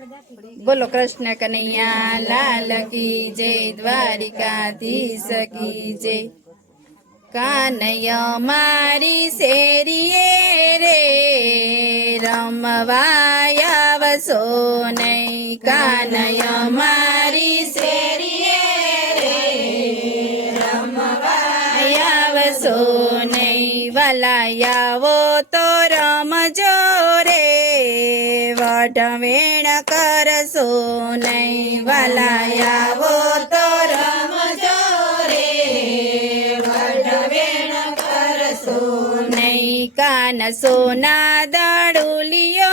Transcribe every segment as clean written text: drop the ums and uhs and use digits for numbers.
बोलो कृष्ण कन्हैया लाल की जय, द्वारिकाधीश की जय। कानैया मारी शेरिये रे, रमवाया वसो नहीं। कानैया मारी शेरिये रे, रमवाया वसो नहीं। वलाया वो तो रमजो रे, वटवेण करसो नहीं। वलाया वो तो रमजो रे, वटवेण करसो नहीं। कान सोना दड़ुलियो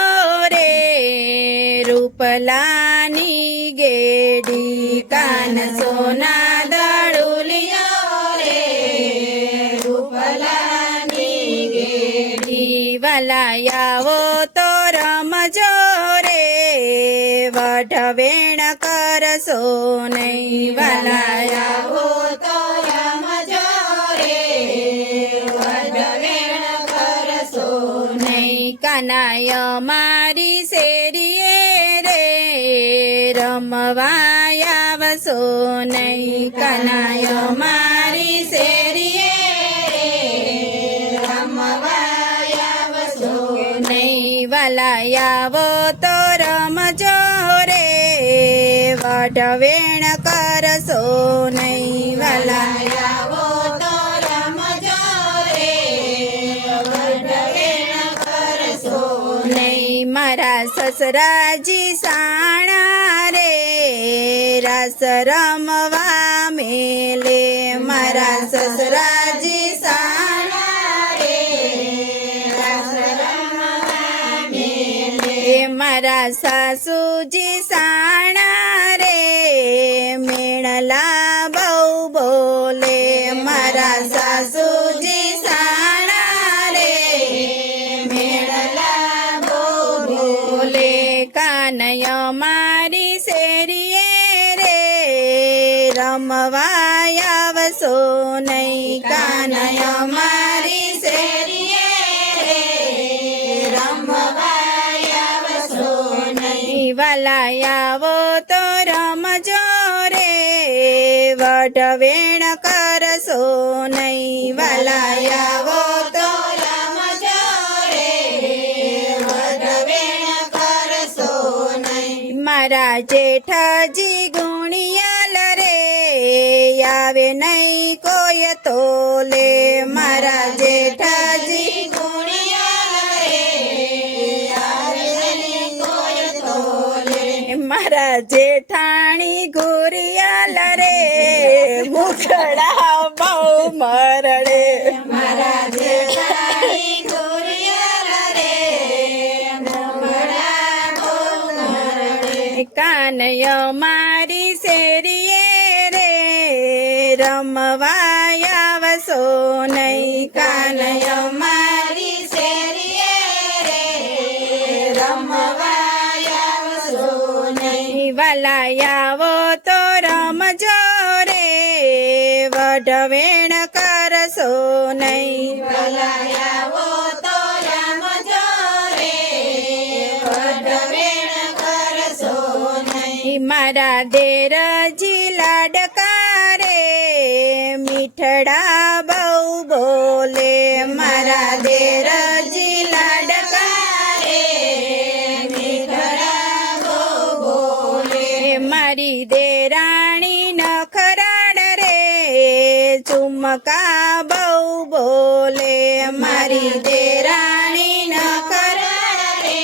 रे, रूपलानी गेडी। कान सोना दड़ुलियो रे, रूपलानी गेडी। वलाया वो तो रमजो रे, वटवेण करसो नहीं। वलाया वो तो रमजो रे, वटवेण करसो नहीं। कानाय मारी शेरिये रे, रमवाया वसो नहीं। कानाय मारी शेरिये रे, रमवाया वसो नहीं। वलाया वो तो रमजो रे, वटवेण करसो नहीं। वलाया वो तो रमजो रे, वटवेण करसो नहीं। मारा ससराजी साणा रे, रास रमवा मेले। मारा ससराजी साणा रे, रास रमवा मेले। मारा सासूजी साणा रे, मेणला बहू बोले। मारा सासूजी साणा रे, मेणला बहू बोले। कानय मारी शेरिये रे, रमवाया वसो नहीं। कानय मारी शेरिये रे, रमवाया वसो नहीं। वलाया वो तो रमजो रे, वटवेण करसो नहीं। वलाया वो तो रमजो रे, वटवेण करसो नहीं। मारा जेठाजी गुणियाल रे, आवे नहीं कोई तोले। मारा जेठाजी गुणियाल रे, आवे नहीं कोई तोले। मारा जेठाणी गुरियाल रे, मुखड़ा बहु मरड़े। मारा जेठाणी गुरियाल रे, मुखड़ा बहु मरड़े। कानय मारी शेरिये रे, रमवाया वसो नहीं। कानय मारी शेरिये रे, रमवाया वसो नहीं। वलाया वो तो रमजो रे, वटवेण करसो नहीं। वलाया वो तो रमजो रे, वटवेण करसो नहीं। मारा देरजी लाडका रे, मीठड़ा बहु बोले। मारा देरजी लाडका रे, मीठड़ा बहु बोले। मारी देराणी नखराड़ रे, चुमका बहु बोले। मारी देराणी नखराड़ रे,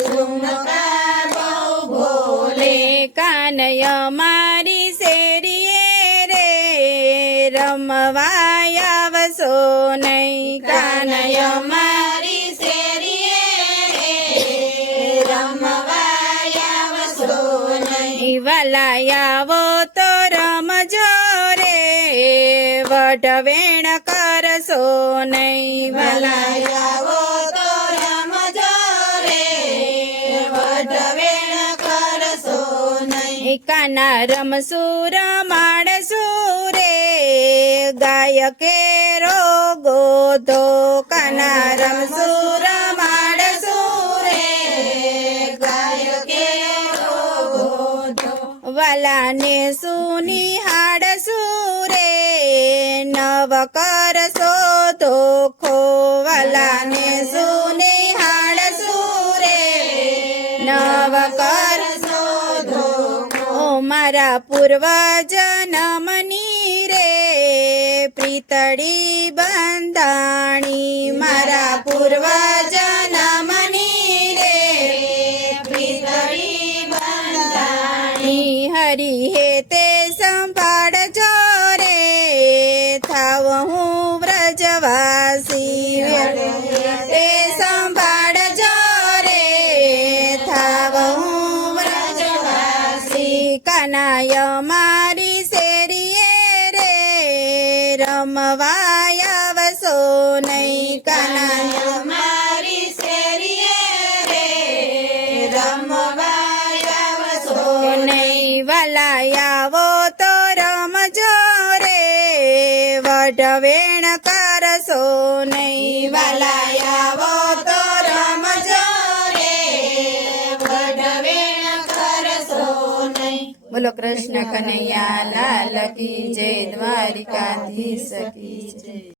चुमका बहु बोले। कानय मारी शेरिये रे, रमवाया वसो नहीं। कानय मारी शेरिये रे, रमवाया वसो नहीं। वलाया वो तो रमजो रे, वटवेण करसो नहीं। वलाया वो तो रमजो रे, वटवेण करसो नहीं। काना रमसूर माणसूरे, गाय केरो गोधो। काना रमसूर माणसूरे, गाय के વાલાને સુનિહાળશું રે નવ કરશો ધોખો વાલાને સુનિહાળશું રે નવ કરશો ધોખો મારા પૂર્વજન્મની રે પ્રીતળી બંધાણી મારા પૂર્વજન્મની રે પ્રીતળી બંધાણી હરી હે તે સંભાળજો રે થાવ હું વ્રજવાસી તે સંભાળજો રે થાવ હું વ્રજવાસી કનાય મારી શેરીએ રે રમવાય આવશો નહીં કનાય મારી શેરીએ રે રમવાય આવશો નહીં વાલા આવો તો રમજો રે વઢવેણ કરશો નહીં વાલા આવો તો રમજો રે વઢવેણ કરશો નહીં બોલો કૃષ્ણ કનૈયા લાલ કી જય દ્વારિકાધીશ કી જય